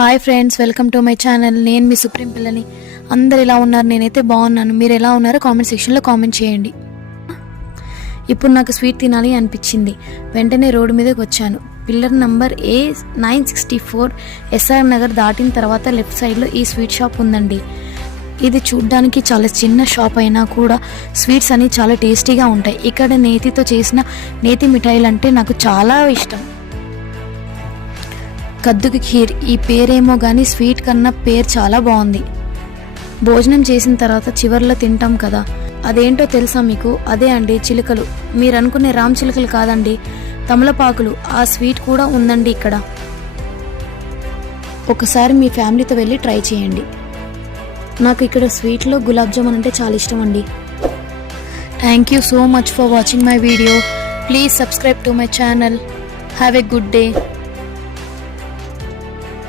Hi friends, welcome to my channel. నేను మీ supreme పిల్లని. అందరు ఎలా ఉన్నారు? నేనైతే బాగున్నాను. మీరు ఎలా ఉన్నారో కామెంట్ సెక్షన్లో కామెంట్ చేయండి. ఇప్పుడు నాకు స్వీట్ తినాలి అనిపించింది. వెంటనే రోడ్డు మీదకి వచ్చాను. Pillar number A964 SR Nagar దాటిన తర్వాత లెఫ్ట్ సైడ్లో ఈ స్వీట్ షాప్ ఉందండి. ఇది చూడ్డానికి చాలా చిన్న షాప్ అయినా కూడా స్వీట్స్ అని చాలా టేస్టీగా ఉంటాయి. ఇక్కడ నేతితో చేసిన నేతి మిఠాయిలు అంటే నాకు చాలా ఇష్టం. కద్దుకి ఖీర్, ఈ పేరేమో కానీ స్వీట్ కన్నా పేరు చాలా బాగుంది. భోజనం చేసిన తర్వాత చివర్లో తింటాం కదా, అదేంటో తెలుసా మీకు? అదే అండి చిలుకలు. మీరు అనుకునే రామ్ చిలుకలు కాదండి, తమలపాకులు. ఆ స్వీట్ కూడా ఉందండి ఇక్కడ. ఒకసారి మీ ఫ్యామిలీతో వెళ్ళి ట్రై చేయండి. నాకు ఇక్కడ స్వీట్లో గులాబ్ జామున్ అంటే చాలా ఇష్టం అండి. Thank you so much for watching my video. Please subscribe to my channel. Have a good day.